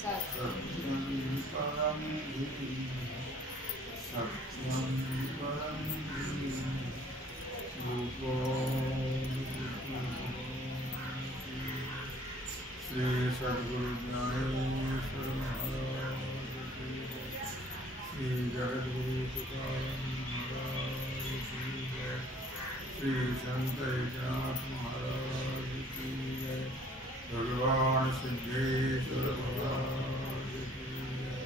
सत्यं परं धीमहि सत्यं परं धीमहि रूपो श्री सद्गुरु ज्ञानेश्वर महाराज की जय। श्री जगद्गुरु तुकाराम महाराज की जय। श्री संत एकनाथ महाराज की जय। भगवान सिद्धेश्वर महाराज की जय।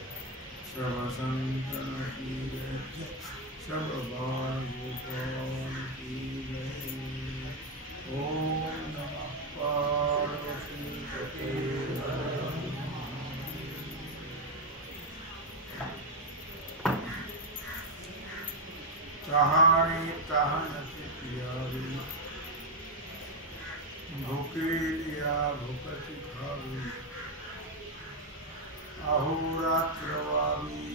सब संतन की जय। सब भागवतान की जय। ओम नमः पार्वती पते तहाने तहन से पियावी भूखे लिया भूखति खावी अहोरात्रवावी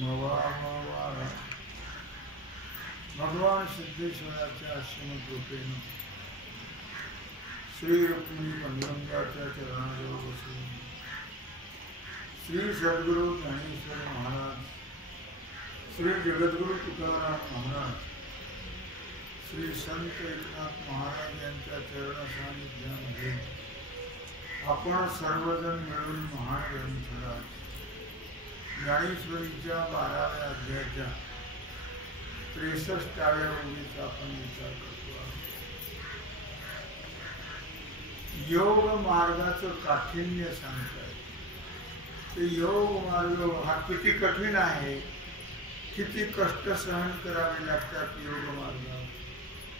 मवा मवारा। भगवान सिद्धेश्वराच्या श्रीमद रूपेण श्री रुक्मिणी पंडुरंगाच्या चरणाजवळ बसून श्री सद्गुरु ज्ञानेश्वर महाराज, श्री जगद्गुरु तुकाराम महाराज, श्री संत एकनाथ महाराज यांच्या चरण सानिध्यामध्ये आपण सर्वजण मिळून महान ग्रंथराज ज्ञानेश्वरीच्या 12व्या अध्यायाच्या 63व्या ओळीचा आपण विचार करतो आहोत। योग मार्गाचं काठिण्य सांगताय। ते योग मार्ग हा किती कठीण आहे, किती कष्ट सहन करावे लागतात योग मार्गावर,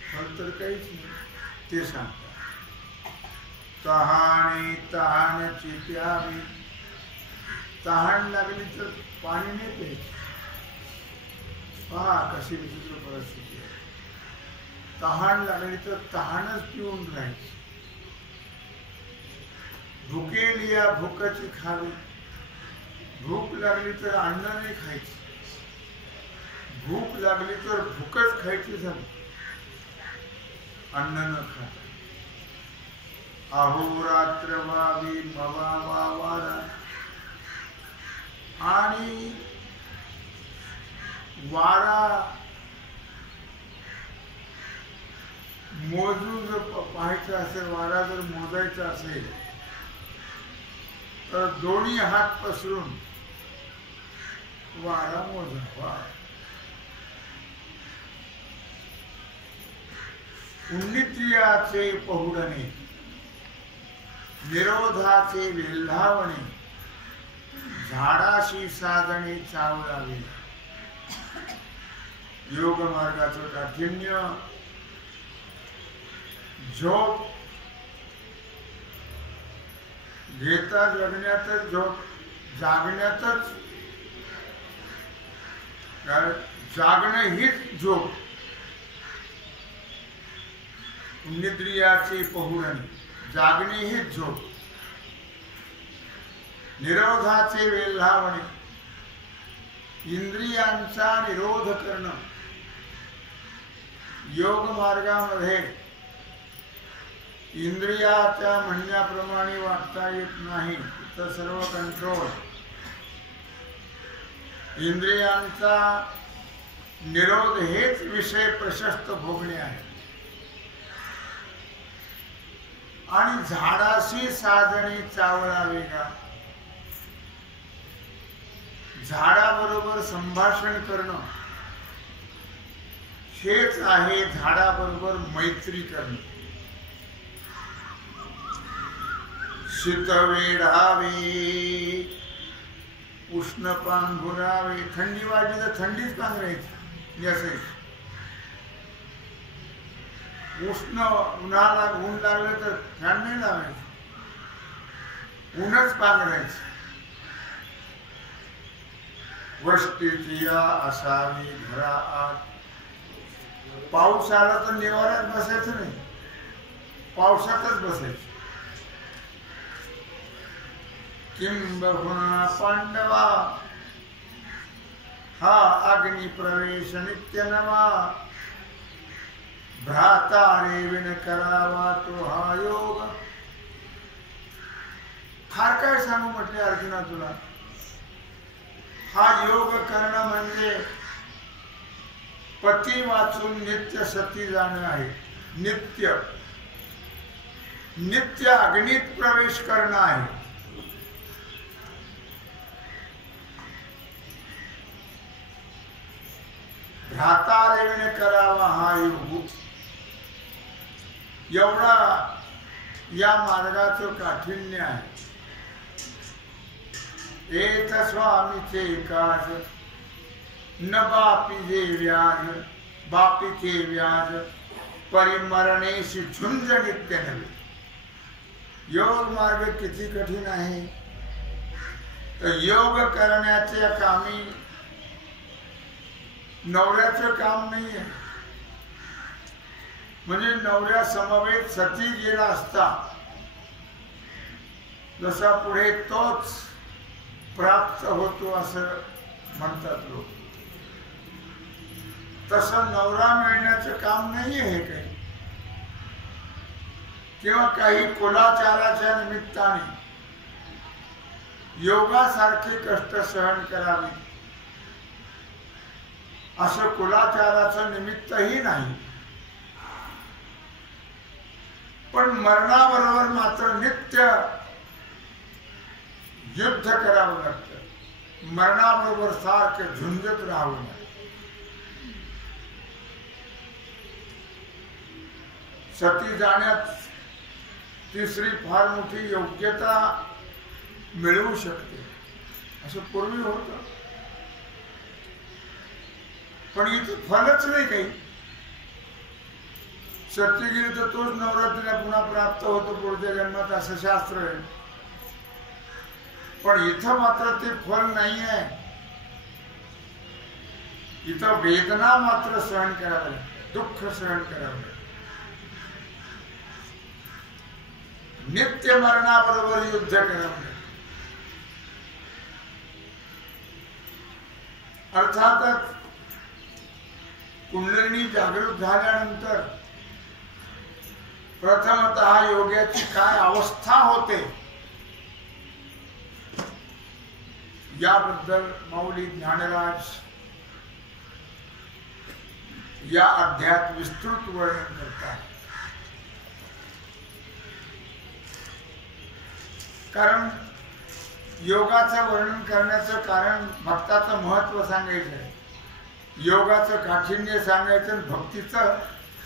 फल तर काहीच नाही ते सांगतात। तहाने तहानची प्यावी, तहान लागली तर पाणी नाही प्यायचं। पहा कशी विचित्र परिस्थिती आहे। तहान लागली तर तहानच पिऊन राहायची। भुके लिया भूकची खावी, भूक लागली तर अन्न नाही खायची, भूक लागली तर भूकच खायची झाली, अन्न न खाता। अहोरात्र वावी मवा वारा, आणि वारा मोजून जर पाहायचं असेल, वारा जर मोजायचा असेल तर दोन्ही हात पसरून वारा मोजावा। पुण्यत्रियाचे पहुडणे, विरोधाचे वेल्हावणे, झाडाशी साधणे चावळावे। योग मार्गाचं काठिण्य झोप घेता जगण्यातच झोप, जागण्यातच, जागणं हीच झोप। पुण्यत्रियाचे पहुडणे, जागणे हीच झोप। निरोधाचे वेल्हावणे, इंद्रियांचा निरोध करणं। योग मार्गामध्ये इंद्रियाच्या म्हणण्याप्रमाणे वागता येत नाही, तर सर्व कंट्रोल। इंद्रियांचा निरोध हेच विषय प्रशस्त भोगणे आहे। आणि झाडाशी साधणे चावळावे का, झाडाबरोबर संभाषण करणं हेच आहे झाडाबरोबर मैत्री करणं। शीत वेढावे, उष्ण पांघुरावे, थंडी वाटली तर थंडीच पांघरायची, उष्ण उन्हाळा ऊन लागलं तर फॅन नाही लावायचं, ऊनच पांघरायचं। वस्तीची असावी घरा आत, पाऊस आला तर निवाऱ्यात बसायचं नाही, पावसातच बसायचं। किंबहुना पांडवा, हा अग्नि प्रवेश नित्य नवा। भ्राता रे विण करावा तो हा योग, फार काय सांगू म्हटले अर्जुना तुला. हा योग करणं म्हणजे पती वाचून नित्य सती जाणं आहे. नित्य नित्य अग्नीत प्रवेश करणं आहे. भ्राता रेवणे करावा हा योग. एवढा या मार्गाचं काठिण्य आहे. एक स्वामीचे काज न बापी व्याज बापीचे व्याज परिमरणेशी झुंज नित्य नव्हे. योग मार्ग किती कठीण आहे. तर योग करण्याच्या कामी नवऱ्याचं काम नाही आहे. म्हणजे नवऱ्या समवेत सती गेला असता जसा पुढे तोच प्राप्त होतो असं म्हणतात लोक. तसं नवरा मिळण्याचं काम नाही आहे काही. किंवा काही कुलाचाराच्या निमित्ताने योगासारखे कष्ट सहन करावे असं कुलाचाराचं निमित्तही नाही. पण मरणाबरोबर मात्र नित्य युद्ध करावं लागतं. मरणाबरोबर सारखं झुंजत राहावं लागतं. सती जाण्यात तिसरी फार मोठी योग्यता मिळवू शकते असं पूर्वी होतं. पण इथं फलच नाही काही. सती गेली तर तोच नवरा तिला पुन्हा प्राप्त होतो पुढच्या जन्मात असं शास्त्र आहे. पण इथं मात्र ते फल नाही आहे. इथं वेदना मात्र सहन करावं लागतं. दुःख सहन करावं लागतं. नित्य मरणाबरोबर युद्ध करावं. अर्थातच कुंडलिनी जागृत झाल्यानंतर प्रथमतः योग्याची काय अवस्था होते याबद्दल माऊली ज्ञानराज या अध्यायात विस्तृत वर्णन करतात. कारण योगाचं वर्णन करण्याचं कारण भक्ताचं महत्व सांगायचं आहे. योगाचं काठिण्य सांगायचं आणि भक्तीचं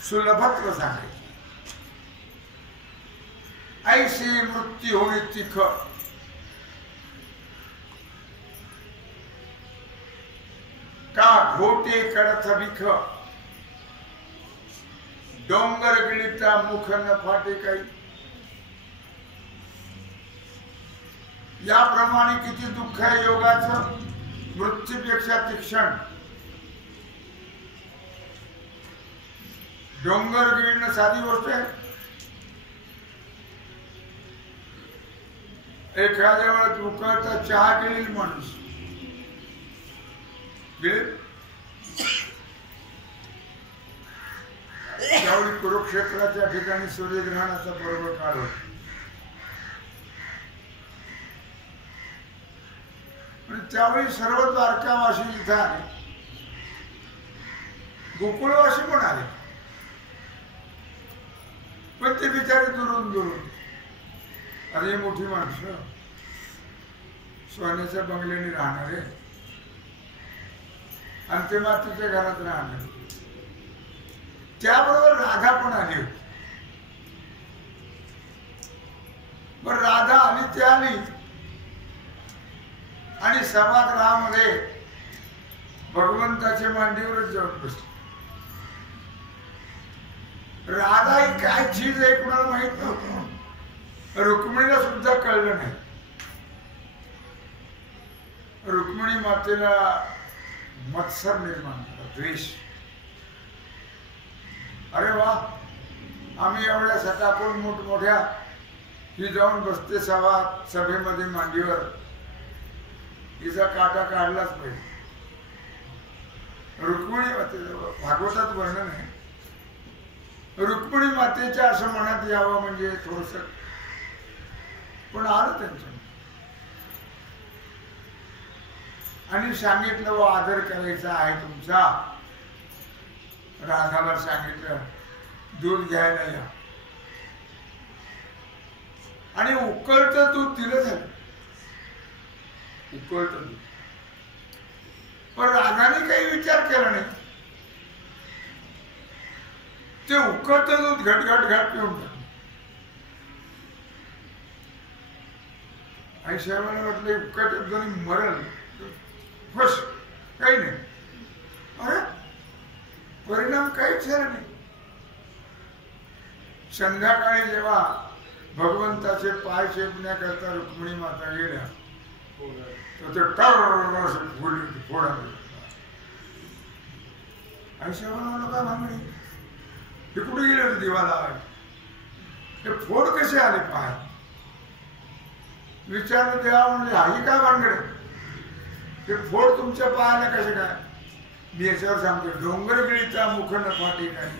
सुलभत्व सांगायचं. ऐशी मृत्यू होणे तिख का घोटे कडथ बिख डोंगर गिळीता मुख न फाटे काही. याप्रमाणे किती दुःख आहे योगाचं. मृत्यूपेक्षा तीक्ष्ण. डोंगर गिळणं साधी गोष्ट आहे. एखाद्या वेळेस उकळता चहा गिळील माणूस गिळेल. त्यावेळी कुरुक्षेत्राच्या ठिकाणी सूर्यग्रहणाचा बरोबर काळ होता. त्यावेळी सर्व द्वारकावासी इथं आले. गोकुळवासी पण आले. पण ते बिचारे दुरून दुरून. अरे मोठी माणसं सोन्याच्या बंगल्याने राहणारे आणि ते मातीच्या घरात राहणारे. त्याबरोबर राधा पण आली होती. पण राधा आली ती आली आणि सभागृहामध्ये भगवंताच्या मांडीवरच जाऊन बसली. राधा ही काय चीज आहे कुणाला माहित नव्हतं. रुक्मिणीला सुद्धा कळलं नाही. रुक्मिणी मातेला मत्सर निर्माण झाला, द्वेष. अरे वा, आम्ही एवढ्या सटाकून मोठमोठ्या ही जाऊन बसते सभेमध्ये मांडीवर, हिचा काटा काढलाच पाहिजे. रुक्मिणी मातेचं भागवतात वर्णन आहे. रुक्मिणी मातेच्या असं मनात यावं म्हणजे थोडस पण आलं त्यांचं. आणि सांगितलं व आदर करायचा आहे तुमचा. राधाला सांगितलं दूध घ्यायला या. आणि उकळतं दूध दिलं झालं, उकळतं दूध. पण राधाने काही विचार केला नाही. ते उकळतं दूध घट घट घट पिऊन टाकलं. आई साहेबांना वाटलं उकळतं दूध मरल, बस काही नाही. अरे परिणाम काहीच झाला नाही. संध्याकाळी जेव्हा भगवंताचे पाय चेपण्याकरता रुक्मिणी माता गेल्या तर ते फोडाले. आई साहेबांना काय भांगडी, हे कुठे गेले होते देवाला, हे फोड कसे आले पाय. विचारलं देवा, म्हणजे आई काय भानगड, ते फोड तुमच्या पायाला कसे काय. मी याच्यावर सांगतो, डोंगरगिरीचा मुख न फाटी काही.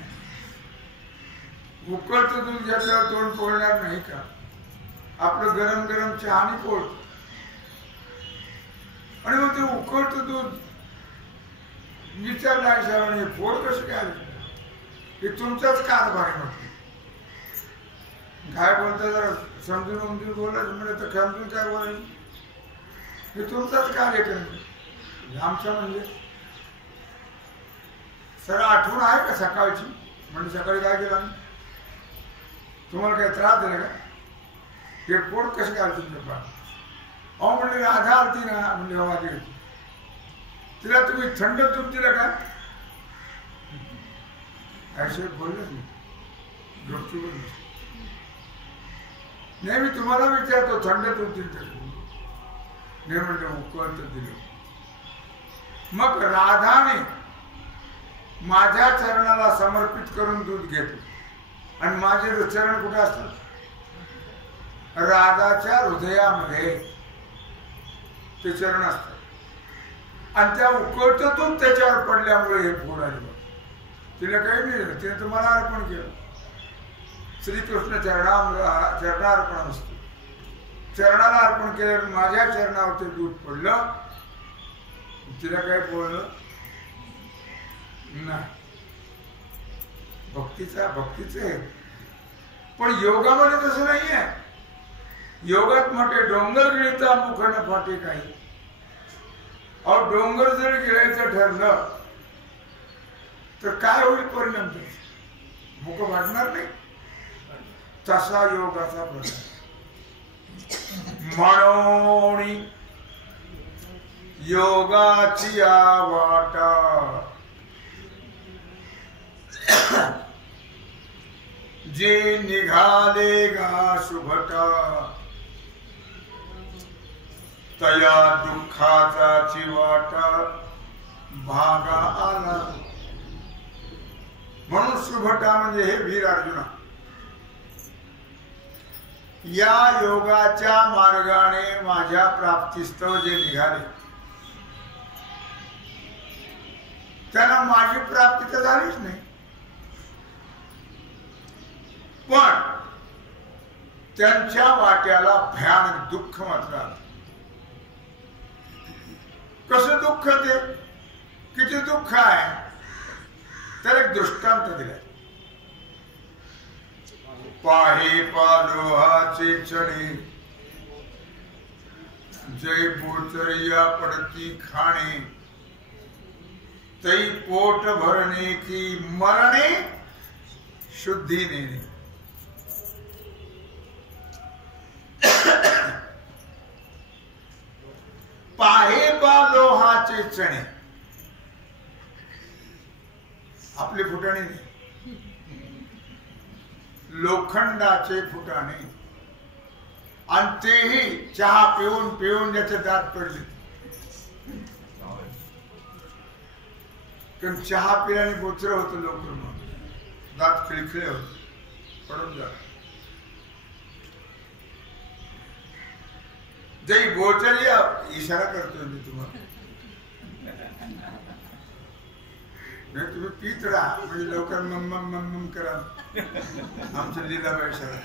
उकळतं दूध घेतल्यावर तोंड पोळणार नाही का. आपलं गरम गरम चहाने पोळत आणि मग ते उकळतं दूध. विचारलं आई साहेबांनी, हे फोड कसे काय आले, हे तुमचाच कारभार आहे म्हटलं. काय बोलता जरा समजून उमजून बोलायचं म्हणजे तर समजून काय बोलायचं, हे तुमचाच कार्यक्रम आमचा. म्हणजे सर आठवण आहे का सकाळची, म्हणजे सकाळी काय केलं, तुम्हाला काही त्रास दिला का, हे पोट कसं काय तुमच्या पाय. अहो म्हणजे राधा आलती ना, म्हणजे हवा होती, तिला तुम्ही थंड दूध दिलं का. असे बोललंच नाही, गपचूप नाही. मी तुम्हाला विचारतो थंड दूध दिलं तर नाही, म्हणजे उकळतं दिलं. मग राधाने माझ्या चरणाला समर्पित करून दूध घेतलं. आणि माझे चरण कुठे असतात, राधाच्या हृदयामध्ये ते चरण असतात. आणि त्या उकळतं दूध त्याच्यावर पडल्यामुळे हे फोड आले. तिला काही नाही, तिने तुम्हाला अर्पण केलं. श्रीकृष्ण चरणार्पण असतो. चरणाला अर्पण केल्यावर माझ्या चरणावर ते दूध पडलं. तिला काय बोललं नाही. भक्तीचं आहे. पण योगामध्ये तसं नाही आहे. योगात म्हटले डोंगरगिरीचा मुख न फाटे काही. अहो डोंगर जर गिरायचं ठरलं तर काय होईल परिणाम, मुख वाढणार नाही. तसा योगाचा प्रकार. म्हणून योगाची वाटा जे निघाले गा शुभटा, तया दुःखाचा चिवाटा भागा आला. म्हणून शुभटा म्हणजे हे वीर अर्जुना, या योगाच्या मार्गाने माझ्या प्राप्तीस्तव जे निघाले त्यांना माझी प्राप्ती तर झालीच नाही. पण त्यांच्या वाट्याला भयानक दुःख मात्र आलं. कसं दुःख, ते किती दुःख आहे तर एक दृष्टांत दिलाय. पाहे पालोहाचे चढे, जय बोचरिया पडती खाणे, तई पोट भरणे की मरणे शुद्धी नेणे. पाहे लोहाचे चणे, आपले फुटाणे नाही, लोखंडाचे फुटाणे. आणि तेही चहा पिऊन पिऊन ज्याचे दात पडले. कारण चहा पिल्याने बोचर होतं लवकर, मग दात खिळखिळे होत पडून जात. जय गोचरिया इशारा करतोय मी तुम्हाला. नाही तुम्ही पीत राहा म्हणजे लवकर मम मम मम मम करा. आमच्या लीलाबाई इशारा.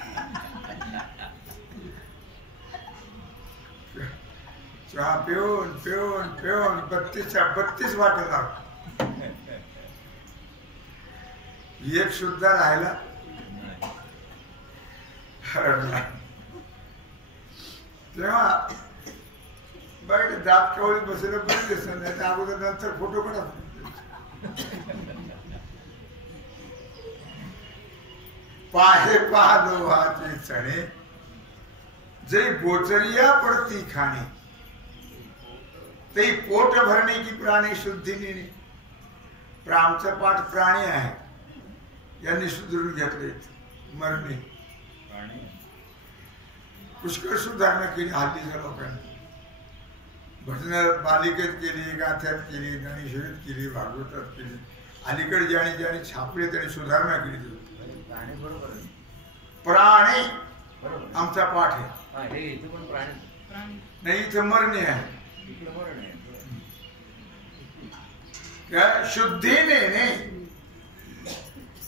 चहा पिऊन पिऊन पिऊन 32 वाटेला एक सुद्धा राहिला तेव्हा बाईट दात कवळी बसले बरे दिसत नाही त्या अगोदर नंतर फोटो काढा पाहे पाहलो हाचे चणे जै बोचरिया पडती खाणे ते पोट भरणे की प्राणी शुद्धी नेणे. आमचा पाठ प्राणी आहे यांनी सुधारून घेतले मरणे पुष्कळ सुधारणा केली हल्लीच्या लोकांनी. भजन बालिकेत केली, गाथ्यात केली, ज्ञानेश्वरीत केली, भागवतात केली. अलीकडे ज्याने ज्याने छापले त्याने सुधारणा केली. प्राणी आमचा पाठ आहे नाही इथं मरणे आहे शुद्धीने नाही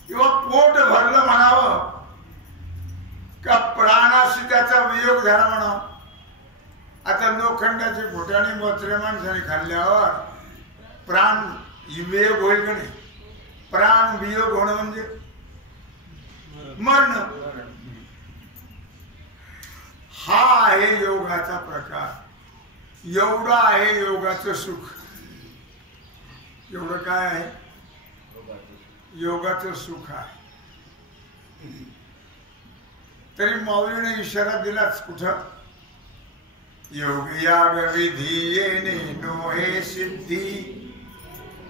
किंवा पोट भरलं म्हणावं का प्राणाशी त्याचा वियोग झाला म्हणावं. आता लोखंडाचे फुटाणे मोचरे माणसाने खाल्ल्यावर प्राण वियोग होईल का नाही. प्राण वियोग होणं म्हणजे मरण. हा आहे योगाचा प्रकार. एवढं आहे योगाचं सुख. एवढं काय आहे योगाचं सुख आहे. तरी माऊलीने इशारा दिलाच कुठं योग याग विधी येणे नोहे सिद्धी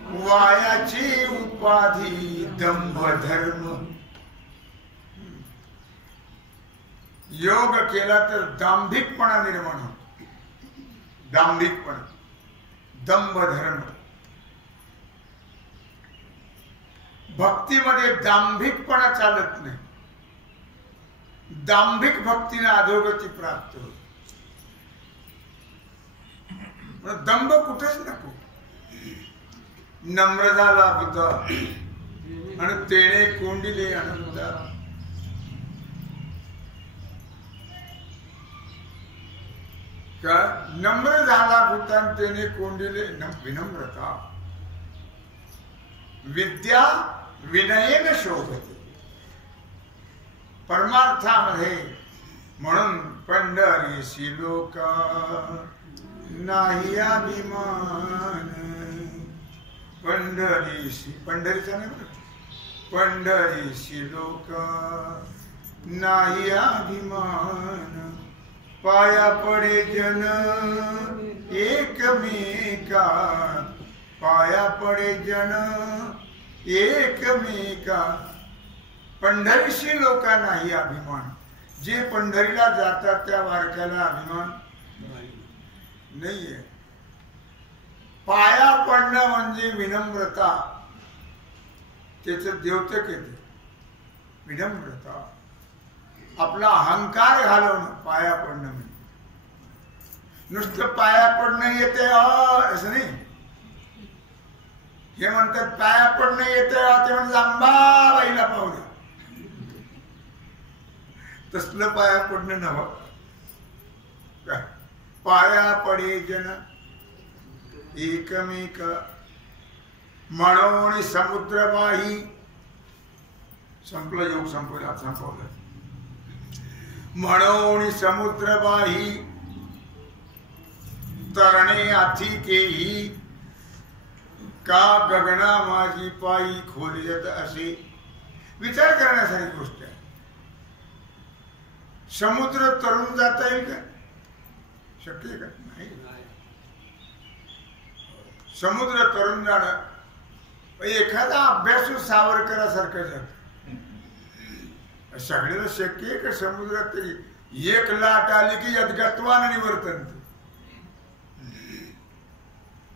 वायाची उपाधी दंभ धर्म. योग केला तर दांभिकपणा निर्माण होतो. दांभिकपणा दंभ धर्म. भक्तीमध्ये दांभिकपणा चालत नाही. दांभिक भक्तीने अधोगती प्राप्त होते. दंभ कुठेच नको. नम्र झाला बुद्ध आणि तेने कोंडिले आनंद. का नम्र झाला बुद्ध तेने कोंडिले विनम्रता. विद्या विनयेन शोभते. परमार्थामध्ये म्हणून पंढरीसी लोका नाही अभिमान. पंढरीसी पंढरीचा नाही पंढरीसी लोका नाही अभिमान. पाया पडे जन एकमेका. पाया पडे जन एकमेका. पंढरीशी लोका नाही अभिमान. जे पंढरीला जातात त्या वारक्याला अभिमान नाहीये. पाया पडणं म्हणजे विनम्रता. त्याच द्योतक येते विनम्रता. आपला अहंकार घालवणं पाया पडणं म्हणजे. नुसतं पाया पडणं येते असं नाही. हे म्हणतात पाया पडणं येते ते म्हणजे अंबाबाईला पाहुणं. तसलं पाया पडणं नव्हतं. पाया पडे जन एकमेक म्हणून समुद्रबाही. संपलं योग संपला संपवलं. म्हणून समुद्रबाही तरणे आथिकेही. का गगना माझी पायी खोलीत असे. विचार करण्यासारखी गोष्ट आहे. समुद्र तरुण जाता येईल का. शक्य आहे का नाही. समुद्र तरुण जाणं एखादा अभ्यासू सावरकरासारखं जात. सगळ्याला शक्य आहे का समुद्रात तरी एक लाट आली की यद्गत्वान निवर्तन.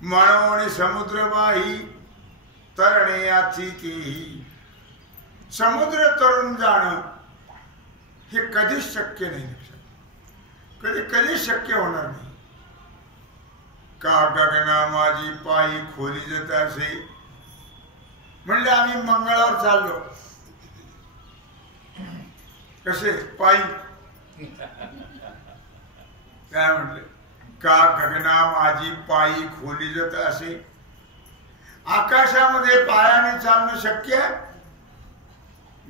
म्हणून समुद्रबाही तरणे आथिकेही. समुद्र तरुण जाणं हे कधीच शक्य नाही. लक्षात कधी शक्य होणार नाही. का गगना माझी पायी खोली जात असे. म्हणजे आम्ही मंगळावर चाललो. कसे पायी. काय म्हटले का गगना माझी पायी खोली जात असे. आकाशामध्ये पायाने चालणं शक्य आहे?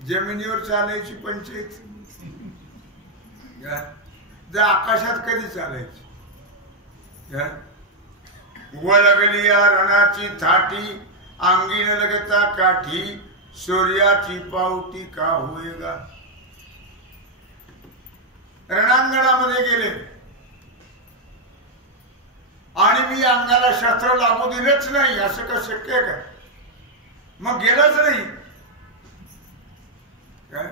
जमिनीवर चालायची पंचायत. जर आकाशात कधी चालायची? वळगली या रणाची थाटी, अंगी न लगता काठी, सूर्याची पावती का होएगा. रणांगणामध्ये गेले आणि मी अंगाला शस्त्र लागू दिलंच नाही, असं का शक्य आहे का? मग गेलाच नाही काय?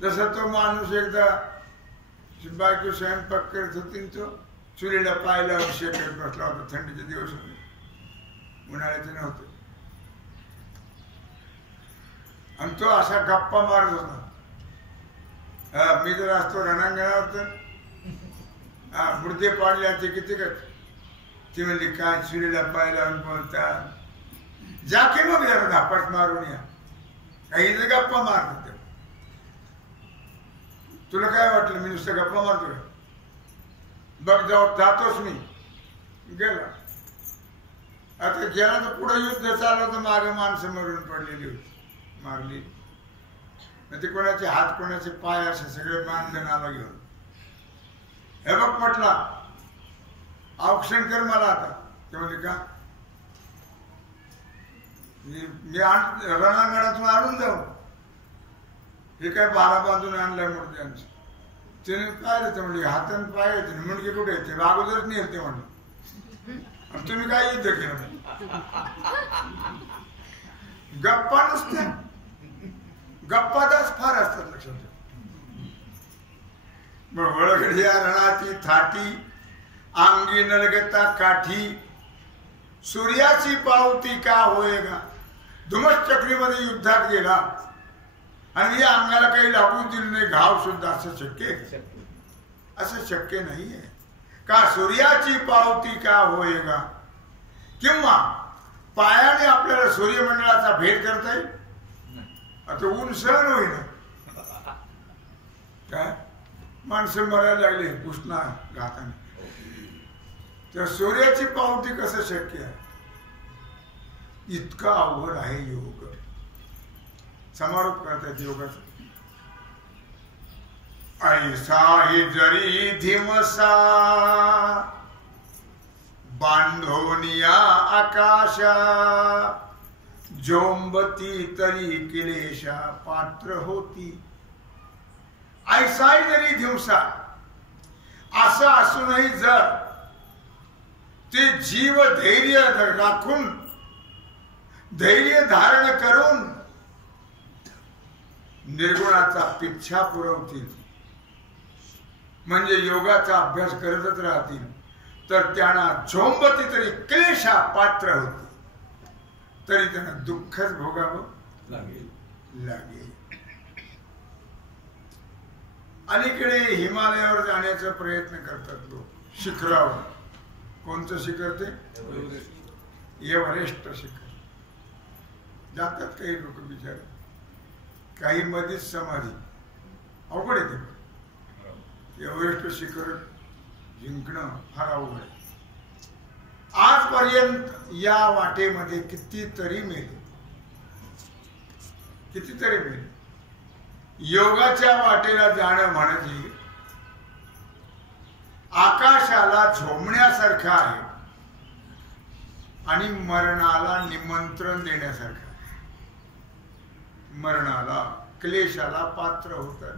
जसं तो माणूस एकदा बायको स्वयंपाक करत होती, तो चुलीला पायला शेकत बसला होता. थंडीचे दिवस होते, उन्हाळ्याचे नव्हते. आणि तो असा गप्पा मारत होता. मी जर असतो रणांगणावर तर मुर्दे पाडले असते किती का. ती म्हणली काय चुलीला पायला बोलता, जा की मग जरा धापट मारून या. काही गप्पा मारत होते. तुला काय वाटलं मी नुसतं गप्पा मारतोय? बघ जातोच मी. गेला. आता गेला तर पुढे युद्ध चाललं होतं, मागे माणसं मरून पडलेली होती, मारली. ते कोणाचे हात कोणाचे पाय असे सगळे बांधनाला घेऊन. हे बघ म्हटला, औक्षण कर मला आता. ते म्हणजे का मी रणांगणातून आणून जाऊ? हे काय बारा बांधून आणलंय मूर्त्यांचं. त्याने काय रे? म्हणजे हाताने पाय येते, मुंडके कुठे येते? अगोदरच नाही येते म्हणलं. तुम्ही काय युद्ध केलं? गप्पा नसत्या, गप्पादाच फार असतात लक्षात. वळगडी या रणाची थाटी, अंगी न लगता काठी, सूर्याची पावती का होएगा. धुमश्चक्रीमध्ये युद्धात गेला आणि या अंगाला काही लागू दिलं नाही, घाव सुद्धा. असं शक्य आहे? असं शक्य नाहीये. का सूर्याची पावती का होएगा. किंवा पायाने आपल्याला सूर्यमंडळाचा भेद करता येईल? आता ऊन सहन होईना काय. माणसं मरायला लागले उष्णा घाताने. तर सूर्याची पावती कसं शक्य आहे? इतका अवघड आहे योग. समारोप करतात योगाचा. ऐसा ही जरी धिमसा बांधोनिया आकाशा, जोंबती तरी किलेशा पात्र होती. ऐसाही जरी धिमसा, असं असूनही जर ते जीव धैर्य राखून, धैर्य धारण करून निर्गुणाचा पिच्छा पुरवतील, म्हणजे योगाचा अभ्यास करतच राहतील, तर त्यांना झोंबती तरी क्लेशा पात्र होते, तरी त्यांना दुःखच भोगावं लागेल. अलीकडे हिमालयावर जाण्याचा प्रयत्न करतात लोक, शिखरावर. कोणतं शिखर ते? एव्हरेस्ट शिखर. जातात काही लोक बिचारे, काही मध्येच समाधी. अवघड आहे ते. एव्हरेस्ट शिखर जिंकणं फार अवघड आहे. आजपर्यंत या वाटेमध्ये कितीतरी मेले. योगाच्या वाटेला जाणं म्हणजे आकाशाला झोमण्यासारखं आहे आणि मरणाला निमंत्रण देण्यासारखं आहे. मरणाला, क्लेशाला पात्र होतात.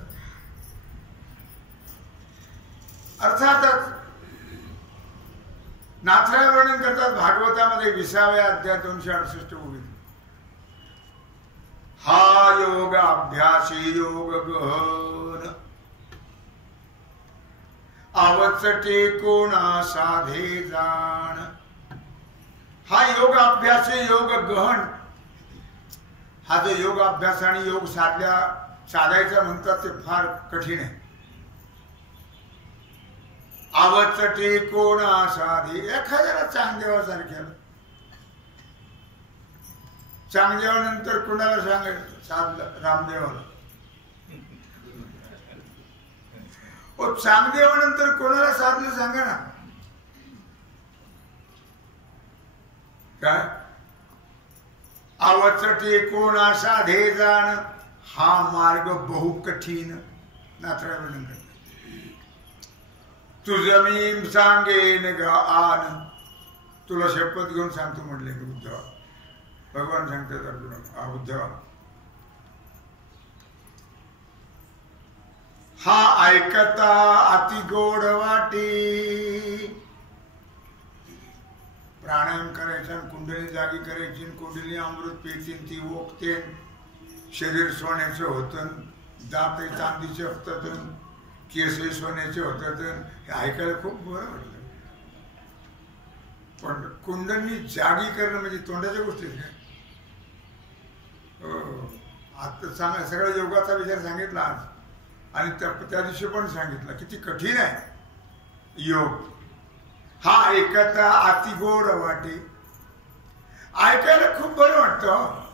अर्थातच नाथराय वर्णन करतात भागवतामध्ये 20व्या अध्याय 268 ओळी. हा योग अभ्यासी योग गहन, आवचटे कोणा साधे जाण. हा योग अभ्यासी योग गहन. हा जो योग अभ्यास आणि योग साधायचा म्हणतात ते फार कठीण आहे. आवचटे कोणा साधे. एखाद्याला चांगदेवासारख्याला, चांगदेवानंतर कुणाला सांगायचं? साधलं रामदेवाला. चांगदेवानंतर कोणाला साधलं सांगा ना. काय आवचटे कोणा साधे जाण हा मार्ग बहु कठीण. नाथराय वर्णन करतात. तुझं मी सांगेन ग आन, तुला शपथ घेऊन सांगतो म्हटले उद्धवा. भगवान सांगतात अर्जुना, उद्धवा हा ऐकता अति गोड वाटे. प्राणायाम करायचा, कुंडली जागी करायची, कुंडली अमृत पेतीन, ती ओकते, शरीर सोन्याचं होतं, दात चांदीचे होतात, केसही सोन्याचे होतात. हे ऐकायला खूप बरं वाटलं. पण कुंडली जागी करणं म्हणजे तोंडाच्या गोष्टीच काय. आता सगळ्या योगाचा विचार सांगितला आज, आणि त्या दिवशी पण सांगितलं किती कठीण आहे योग. हा ऐकता अति गोड वाटे. ऐकायला खूप बरं वाटतं,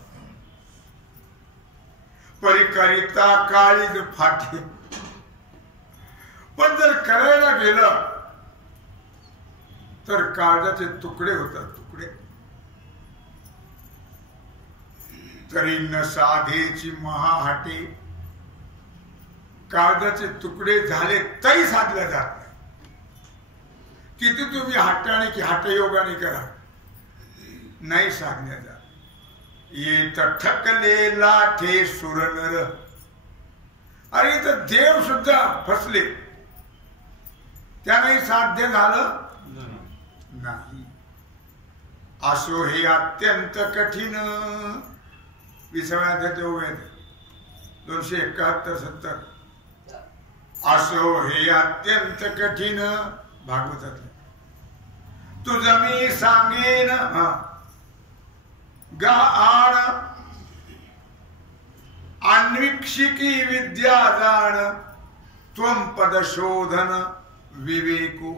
परिकरिता काळीज फाटे. पण जर करायला गेलं तर काळजाचे तुकडे होतात, तुकडे. तरी न साधेची महाहाटे. काळजाचे तुकडे झाले तरी साधल्या जात नाही. किती तुम्ही हट्टाने की हठयोगाने करा, नाही साधल्या जात. येत ठकले लाठे सुरनर. अरे इथं देव सुद्धा फसले, त्यालाही साध्य झालं नाही. असो हे अत्यंत कठीण. 20व्या अध्यायात वेद 271-70. असो हे अत्यंत कठीण. भागवतातलं तुझं मी सांगेन गा आण, अन्वीक्षिकी विद्या जाण, त्वं पद शोधन विवेकू.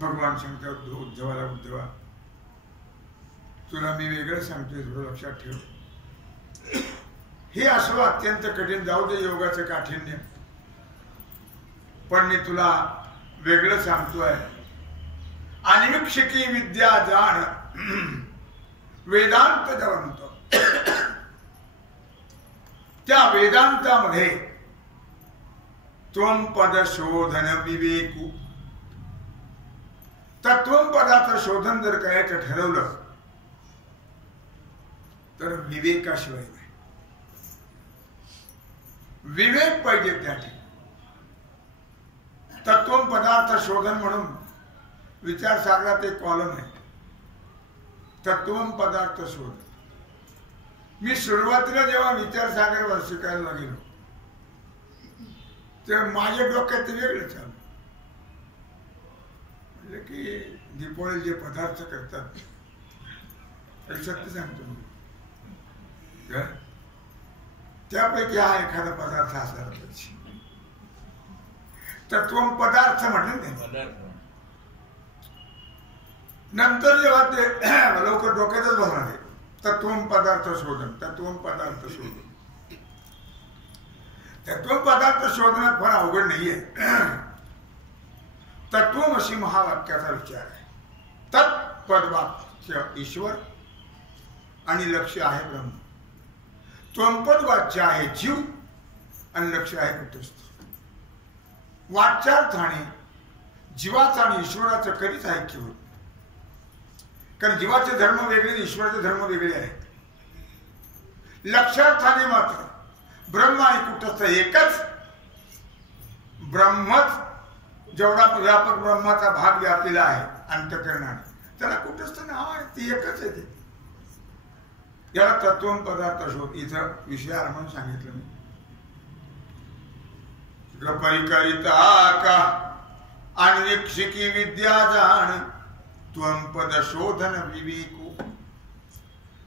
भगवान सांगतात उद्धवाला, उद्धवा तुला मी वेगळं सांगतोय, थोडं लक्षात ठेव. हे असं अत्यंत कठीण, जाऊ दे योगाचं काठिण्य, पण मी तुला वेगळं सांगतोय. अन्वीक्षिकी विद्या जाण, वेदांत जवंत. त्या वेदांतामध्ये त्वं पद शोधन विवेकू. तत्वं पदाचं शोधन जर करायचं ठरवलं तर विवेकाशिवाय नाही. विवेक पाहिजे त्या ठिकाणी. तत्वं पदार्थ शोधन म्हणून विचारसागरात एक कॉलम आहे, तत्वं पदार्थ शोधन. मी सुरुवातीला जेव्हा विचारसागरवर शिकायला गेलो तेव्हा माझ्या डोक्यात वेगळं चालू. म्हणजे की दीपोळी जे पदार्थ करतात, सत्य सांगतो मी, त्यापैकी हा एखादा पदार्थ असायला पाहिजे. तत्वं पदार्थ म्हटलं नाही. नंतर जेव्हा ते लवकर डोक्यातच बसणार आहे, तत्वं पदार्थ शोधन, तत्वं पदार्थ शोधन. तत्वं पदार्थ शोधण्यात फार अवघड नाहीये. तत्वमसी महावाक्याचा विचार आहे. तत्पदवाच्य ईश्वर आणि लक्ष्य आहे ब्रह्म. त्वंपद वाच्य आहे जीव आणि लक्ष्य आहे कुटस्थ. वाच्यार्थाने जीवाचा आणि ईश्वराचं कधीच ऐक्य होत, कारण जीवाचे धर्म वेगळे, ईश्वराचे धर्म वेगळे आहेत. लक्षार्थाने मात्र ब्रह्म आणि कुटस्थ एकच. ब्रह्मच जेवढा व्यापक ब्रह्माचा भाग व्यापलेला आहे अंतःकरणाने, त्याला कुटस्थ नाव आहे, ती एकच आहे. याला तत्वं पदार्थ शोध इथं विषय म्हणून सांगितलं मी. परिकरिता का अन्वीक्षिकी विद्या जाण, त्वं पद शोधन विवेकू.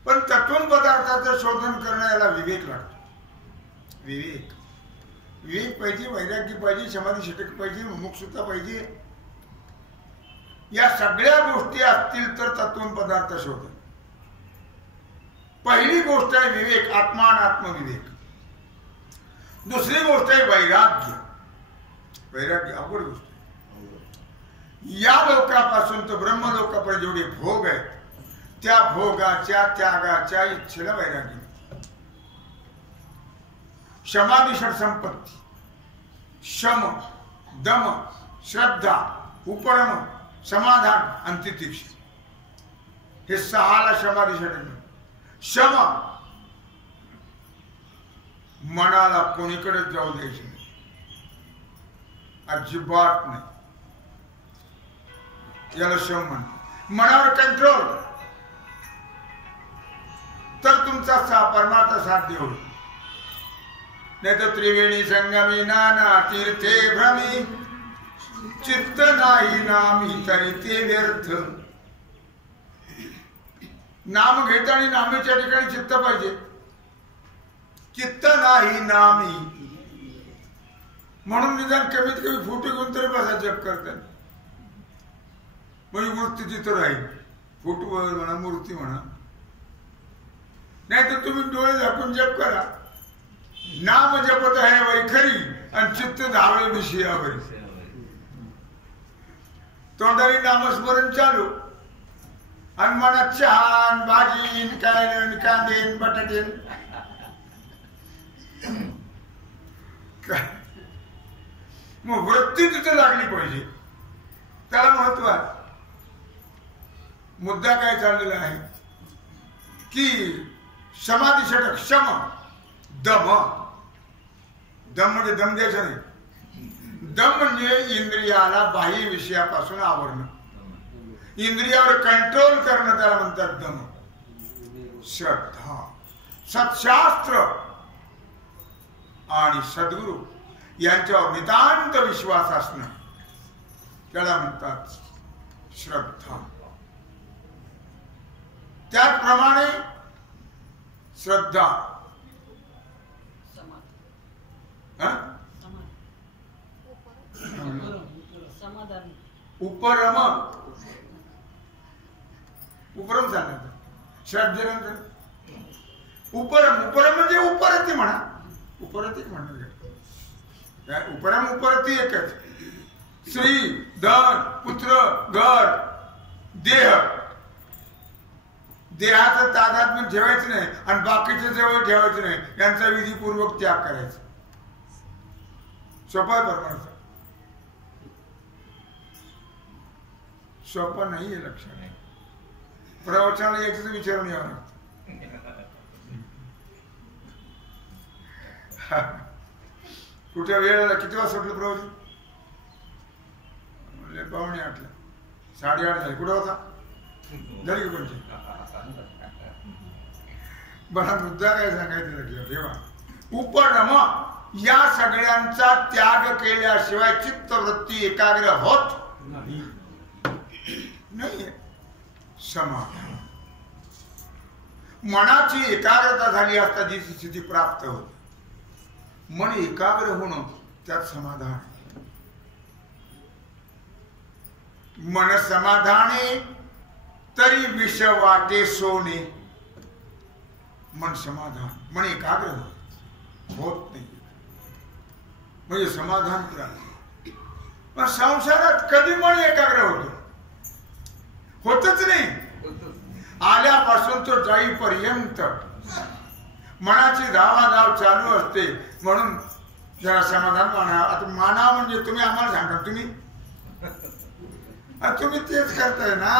पण तत्वं पदार्थाचं शोधन करण्याला विवेक लागतो. विवेक विवेक पाहिजे, वैराग्य पाहिजे, समाधी षटक पाहिजे, मुमुक्षुता पाहिजे. या सगळ्या गोष्टी असतील तर तत्वं पदार्थ शोधन. पहिली गोष्ट आहे विवेक, आत्मा आणि आत्मविवेक. दुसरी गोष्ट आहे वैराग्य. वैराग्य अवघड गोष्ट आहे. या लोकापासून तर ब्रह्मलोकापर्यंत जेवढे भोग आहेत त्या भोगाच्या त्यागाच्या इच्छेला वैराग्य. शमाधी षट संपत्ती, शम, दम, श्रद्धा, उपरम, समाधान आणि तितिक्षा, हे सहाला समाधी षट. शम, मनाला कोणीकडेच जाऊ द्यायचे नाही, अजिबात नाही, याला शम म्हणतात. मनावर कंट्रोल, तर तुमचा परमार्थ साध्य होईल. नाही तर त्रिवेणी संगमी नाना तीर्थे भ्रमी, चित्त नाही नामी तरी ते व्यर्थ. नाम घेता आणि नामेच्या ठिकाणी चित्त पाहिजे. चित्त नाही नामी म्हणून निदान कमीत कमी फोटो घेऊन तरी बसा जप करतात. म्हणजे मूर्ती तिथं राहील, फोटो म्हणा, मूर्ती म्हणा. नाही तर तुम्ही डोळे झाकून जप करा. नाम जपत आहे वैखरी आणि चित्त धावे विषयावर. तोंडाने नामस्मरण चालू आणि मनात चहान भाजीन कायन कांदेन बटाटेन मग वृत्ती तिथे लागली पाहिजे. त्याला महत्व आहे. मुद्दा काय चाललेला आहे की समाधी षटक, शम, दम. दम म्हणजे दम द्यायचा नाही. दम म्हणजे इंद्रियाला बाह्य विषयापासून आवरणं, इंद्रियावर कंट्रोल करणं, त्याला म्हणतात दम. श्रद्धा, सत्शास्त्र आणि सद्गुरु यांच्यावर नितांत विश्वास असणं, त्याला म्हणतात श्रद्धा. त्याचप्रमाणे श्रद्धा, उपरम, उपरम सांगायचं. श्रद्धेनंतर उपरम, उपरम म्हणजे उपरती म्हणा, उपरती म्हणणार. उपरम उपरती एकच. स्त्री, धन, पुत्र, घर, देह, देहाचं तादात्म्य ठेवायचं नाही आणि बाकीच्या जवळ ठेवायचं नाही. यांचा विधीपूर्वक त्याग करायचा. सोपा आहे परमार्थ. सोपा नाही आहे, लक्षात. प्रवचनाला यायचं विचारून यावं लागतं. कुठल्या वेळेला किती वाजता सुटलं प्रवचन? म्हणले 7:45. 8:30 झाले. कुठं होता? झाली की कोणची? मला मुद्दा काय सांगायचं लक्षात ठेवा. उपरम, या सगळ्यांचा त्याग केल्याशिवाय चित्तवृत्ती एकाग्र होत नाही. समाधान, मनाची एकाग्रता झाली असता जी स्थिती प्राप्त होते. मन एकाग्र होणं त्यात समाधान. मन समाधाने तरी विष वाटे सोने. मन समाधान, मन एकाग्र होत नाही म्हणजे समाधान प्राप्त. पण संसारात कधी मन एकाग्र होतो? होतच नाही. आल्यापासून तो जाईपर्यंत मनाची धावाधाव चालू असते. म्हणून जरा समाधान माना. आता माना म्हणजे तुम्ही आम्हाला सांगा, तुम्ही तेच करताय ना.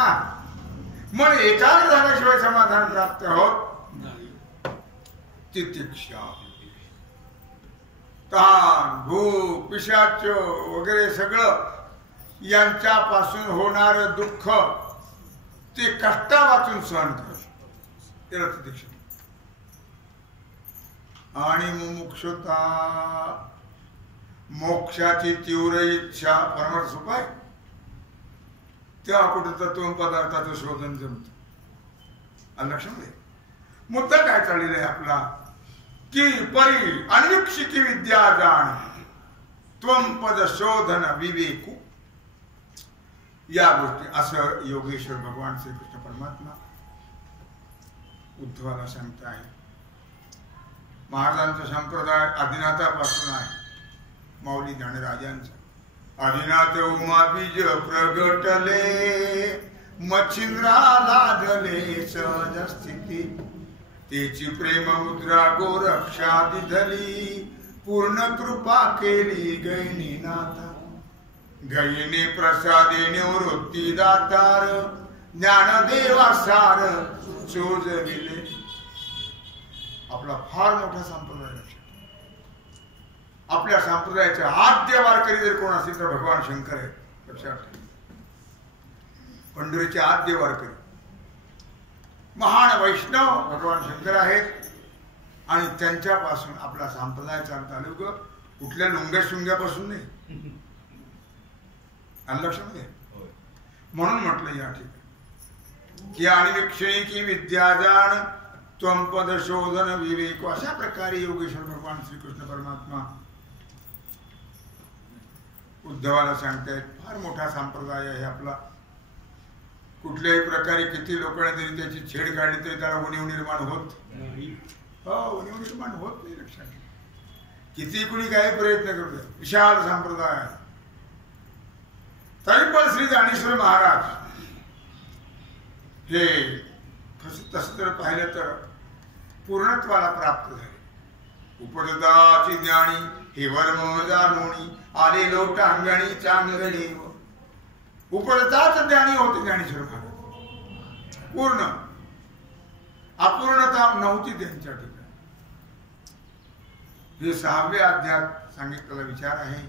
मन एकाग्र झाल्याशिवाय समाधान प्राप्त होत नाही. तितिक्षा, ताण, भूक, पिशाच वगैरे सगळं यांच्यापासून होणार दुःख ते कष्टा वाचून सहन करत, त्याला तितिक्षा. आणि मुमुक्षुता, मोक्षाची तीव्र इच्छा. परमार्थ सोपा आहे. तेव्हा कुठं तत्व पदार्थाचं शोधन जमत. लक्षात. मुद्दा काय चाललेला आहे आपला की परी अन्वीक्षिकी विद्या जाण त्वम पद शोधन विवेकू. या गोष्टी असं योगेश्वर भगवान श्रीकृष्ण परमात्मा उद्धवाला सांगत आहे. महाराजांचा संप्रदाय आदिनाथापासून आहे, माऊली ज्ञानराजांचा. आदिनाथ उमा बीज प्रगटले मच्छिंद्राला धले सहज स्थिती तेची प्रेम मुद्रा गोरक्षा दिधली पूर्ण कृपा केली गैनीनाथा गैनी प्रसादे निवृत्ती दातार ज्ञानदेवा सार चोजविले. आपला फार मोठा संप्रदाय लक्षात. आपल्या संप्रदायाचे आद्य वारकरी जर कोण असेल तर भगवान शंकर आहे लक्षात. पंढरीचे आद्य वारकरी महान वैष्णव भगवान शंकर आहेत आणि त्यांच्यापासून आपला संप्रदाय चालता आलो ग. कुठल्या लुंग्या शुंग्यापासून नाही. आणि लक्षात घे. म्हणून म्हटलं या ठिकाणी की अनिवीक्षणी की विद्या जाण त्वम पद शोधन विवेक. अशा प्रकारे योगेश्वर भगवान श्रीकृष्ण परमात्मा उद्धवाला सांगतायत फार मोठा संप्रदाय आहे आपला. कुठल्याही प्रकारे किती लोकांनी तरी त्याची छेड काढली तरी त्याला उणीव निर्माण होत उणीव निर्माण होत नाही लक्षात. किती कुणी काही प्रयत्न करतो विशाल संप्रदाय आहे. तरी पण श्री ज्ञानेश्वर महाराज हे तसं तर पाहिलं तर पूर्णत्वाला प्राप्त झाले. उपददाची ज्ञानी हे वर्म जाणोणी आले लोटांगणी चांगले. उपदताच ज्ञानी होते ज्ञानेश्वर महाराज. पूर्ण अपूर्णता नव्हती त्यांच्या ठिकाणी. हे 6व्या अध्यायात सांगितलेला विचार आहे.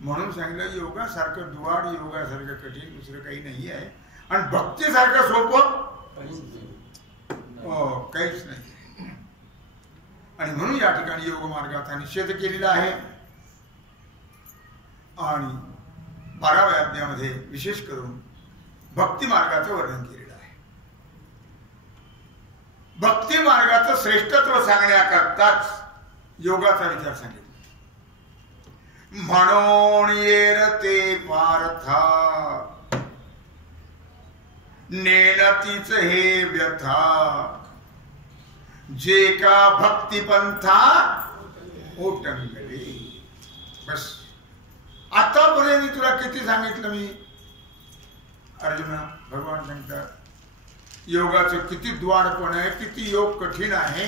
म्हणून सांगितलं योगासारखं दुवाड योगासारखं कठीण दुसरं काही नाही आहे. आणि भक्तीसारखं सोपं काहीच नाही. आणि म्हणून या ठिकाणी योग मार्गाचा निषेध केलेला आहे. आणि 12व्या अध्यायामध्ये विशेष करून भक्ती मार्गाचं वर्णन केलेलं आहे. भक्ती मार्गाचं श्रेष्ठत्व सांगण्याकरताच योगाचा विचार सांगितला. म्हणून येर ते पार्था नेनतीच हे व्यथा जे का भक्तिपंथा ओटंगले. बस आतापर्यंत तुला किती सांगितलं मी अर्जुना. भगवान सांगतात योगाचं किती द्वाडपण आहे, किती योग कठीण आहे.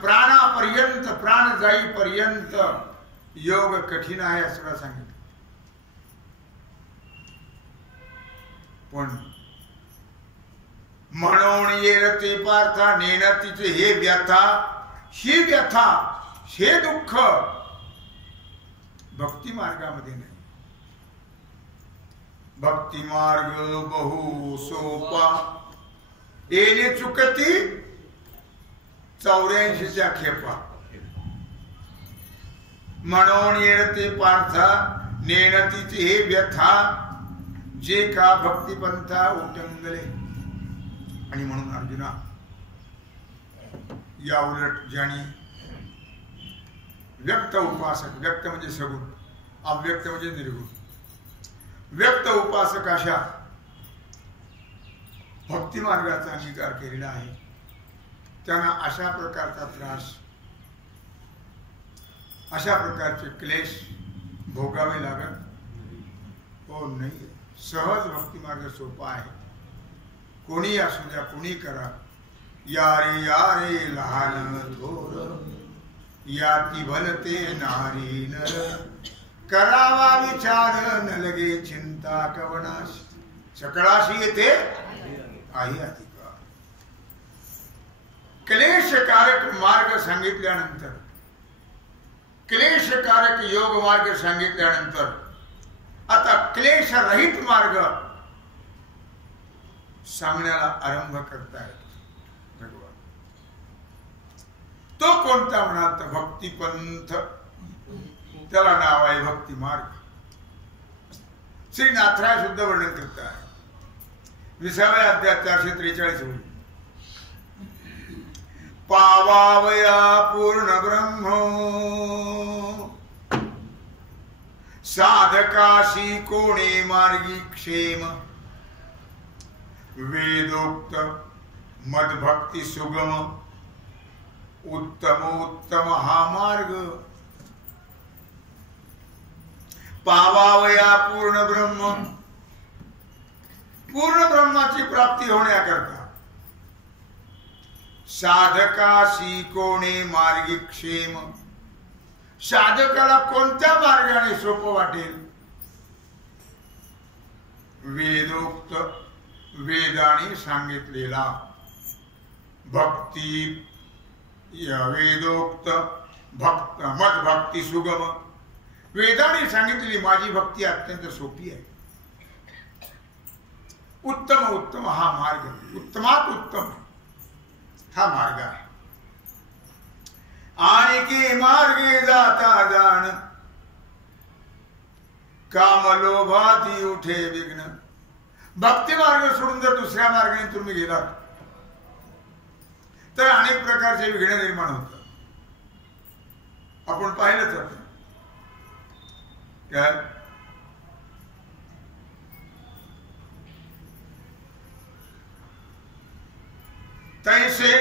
प्राणापर्यंत प्राण जाईपर्यंत योग कठीण आहे असं सांगितलं. पण म्हणून येरते पार्था नेनतीचे हे व्यथा ही व्यथा हे दुःख भक्ती मार्गामध्ये नाही. भक्ती मार्ग बहु सोपा येणे चुकती 84च्या खेपा. म्हणून येरते पार्था नेनतीचे हे व्यथा जे का भक्तिपंथा उटंगले. आणि म्हणून अर्जुना या उलट ज्याने व्यक्त उपासक, व्यक्त म्हणजे सगुण, अव्यक्त म्हणजे निर्गुण, व्यक्त उपासक अशा भक्ती मार्गाचा अंगीकार केलेला आहे त्यांना अशा प्रकारचा त्रास, अशा प्रकारचे क्लेश भोगावे लागत हो नाही. सहज भक्ती मार्ग सोपा आहे. कोणी असू द्या, कोणी करा. यारे यारे लहान थोर याती भलते नारी नर करावा विचार न लगे चिंता कवनाश. सकळाशी येते आई अधिका. क्लेशकारक मार्ग सांगितल्यानंतर, क्लेशकारक योग मार्ग सांगितल्यानंतर आता क्लेश रहित मार्ग सांगण्याला आरंभ करतायत भगवान. तो कोणता म्हणाल तर भक्तिपंथ. त्याला नाव आहे भक्ती मार्ग. श्री नाथराय सुद्धा वर्णन करत आहे 20व्या अध्यायात 443 होईल. पावावया पूर्ण ब्रह्म साधकाशी कोणे मार्गी क्षेम वेदोक्त मदभक्ती सुगम उत्तमोत्तम हा मार्ग. पावावया पूर्ण ब्रह्म, पूर्ण ब्रह्माची प्राप्ती होण्याकरता साधकाशी कोणे मार्गी क्षेम, साधकाला कोणत्या मार्गाने सोपं वाटेल? वेदोक्त, वेदाने सांगितलेला भक्ती, वेदोक्त भक्त मत भक्ती सुगम, वेदाने सांगितलेली माझी भक्ती अत्यंत सोपी आहे. उत्तम उत्तम हा मार्ग, उत्तमात उत्तम हा मार्ग आहे. आणि की मार्गे जाता जाण, काम लोभाती उठे विघ्न. भक्ती मार्ग सोडून जर दुसऱ्या मार्गाने तुम्ही गेलात तर अनेक प्रकारचे विघ्न निर्माण होतात. आपण पाहिलंच आपण काय तैसे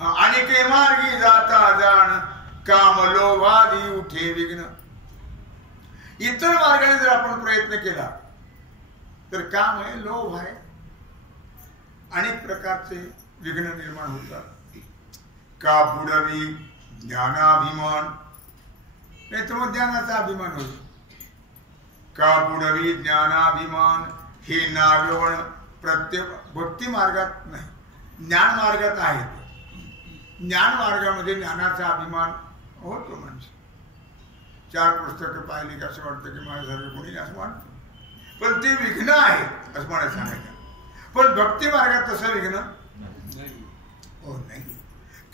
अनेके मार्गी जाता जाण, काम लोभादी उठे विघ्न. इतर मार्गाने जर आपण प्रयत्न केला तर काम आहे, लोभ आहे, अनेक प्रकारचे विघ्न निर्माण होतात. का बुडवी ज्ञानाभिमान, नाही तर मग ज्ञानाचा अभिमान होईल. का बुडवी ज्ञानाभिमान, हे नागवण प्रत्येक भक्ती मार्गात नाही, ज्ञान मार्गात आहेत. ज्ञान मार्गामध्ये ज्ञानाचा अभिमान होतो. माणूस 4 पुस्तकं पाहिली की असं वाटतं की माझ्यासारखं कोणी असं वाटतं, पण ते विघ्न आहे असं मला सांगायचं. पण भक्ती मार्गात तसं विघ्न हो नाही.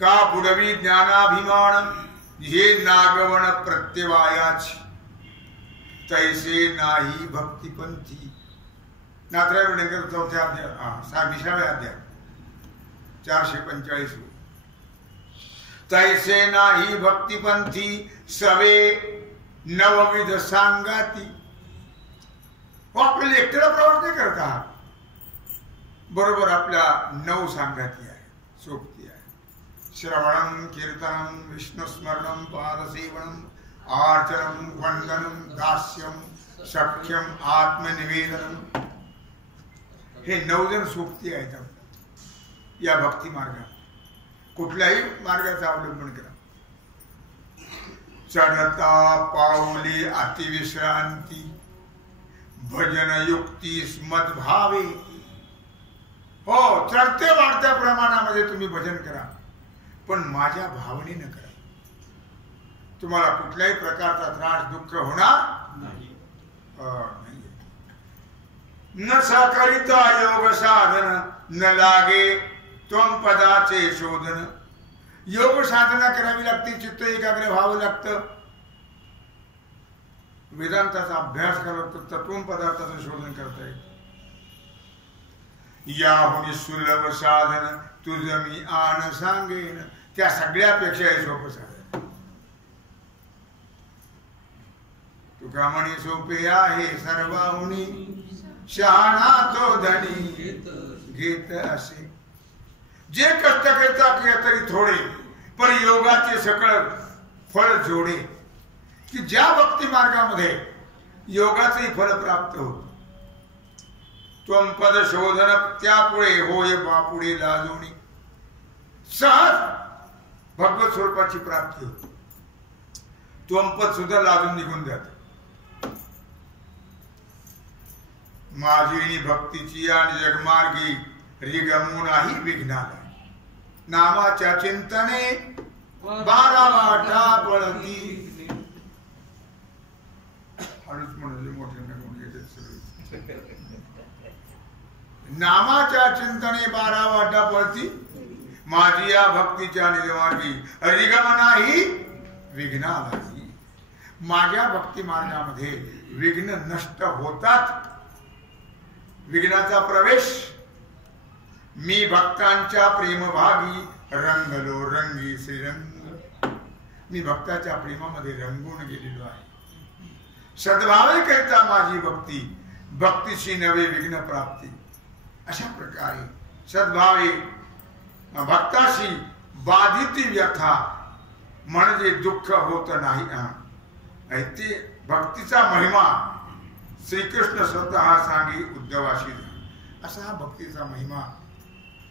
का बुडवी ज्ञानाभिमान, हे नागवण प्रत्यवायाची, तैसे नाही भक्तिपंथी. नाथराय रुडेकर 4थ्या अध्याय 20व्या अध्याय 445. तैसे नाही भक्तिपंथी, सवे नवविध सांगाती. हो, आपल्याला एकट्याला प्रवास नाही करता, बरोबर आपल्या 9 सांगाती आहे, सोबती आहे. श्रवणम कीर्तनम विष्णुस्मरणम पादसेवनम आर्चनम वंदनम दास्यम सख्यम आत्मनिवेदनम. हे 9 जण सोबती आहेत या भक्ती मार्गात. कुठल्याही मार्गाचं अवलंबन करा. चढता पाऊली अतिविश्रांती, भजन युक्ती मदभावे. हो, चढत्या वाढत्या प्रमाणामध्ये तुम्ही भजन करा, पण माझ्या भावनेनं करा. तुम्हाला कुठल्याही प्रकारचा त्रास दुःख होणार नाही. न साकारिता योग साधन, न लागे त्वम पदाचे शोधन. योग साधना करावी लागते, चित्त एकाग्र व्हावं लागतं, वेदांताचा अभ्यास करावा लागतो, तत्वम पदार्थाचं शोधन करता येतं. याहुनी सुलभ साधन तुझ मी आण सांगेन. त्या सगळ्यापेक्षा हे सोपं साधन. तुका म्हणे सोपे आहे सर्वाहुनी, शहाणा तो धनी घेत असे. जे कष्ट करता तरी थोडे, पण योगाचे सकळ फळ जोडे. की ज्या भक्ती मार्गामध्ये योगाचेही फळ प्राप्त होत. त्वम पद शोधन त्यापुढे होय बापुढे लाजोणी. सहज भगवत स्वरूपाची प्राप्ती होती. त्वम पद सुद्धा लाजून निघून जात. माझी भक्तीची आणि जगमार्गी रिगमू नाही विघ्नाला. नामाच्या चिंतने 12 वाटा पळती. हळूच म्हणजे मोठे नामाच्या चिंतने 12 वाटा पळती. माझी या भक्तीच्या निजमार्गी रिगम नाही विघ्नाला. माझ्या भक्ती मार्गामध्ये विघ्न नष्ट होतात. विघ्नाचा प्रवेश मी भक्तांच्या प्रेमभागी रंगलो रंगी श्रीरंग. मी भक्ताच्या प्रेमामध्ये रंगून गेलेलो आहे. सद्भावे करता माझी भक्ती, भक्तीची नवे विघ्न प्राप्ती. अशा प्रकारे सद्भावे भक्ताशी बाधिती व्यथा म्हणजे दुःख होत नाही. ते भक्तीचा महिमा श्रीकृष्ण स्वतः सांगी उद्धवाशी असा हा भक्तीचा महिमा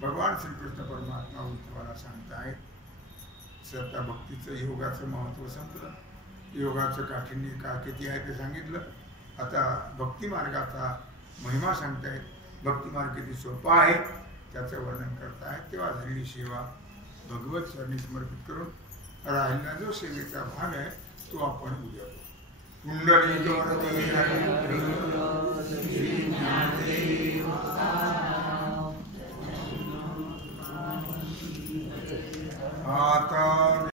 भगवान श्रीकृष्ण परमात्मा उद्धवाला सांगतायत. स्वतः भक्तीचं योगाचं महत्व संपलं, योगाचं काठिण्य का किती आहे ते सांगितलं. आता भक्ती मार्गाचा महिमा सांगतायत. भक्ती मार्ग किती सोपा आहे त्याचं वर्णन करतायत. तेव्हा झालेली सेवा भगवत चरणी समर्पित करून राहिलेला जो सेवेचा भाग आहे तो आपण उद्या करू. आता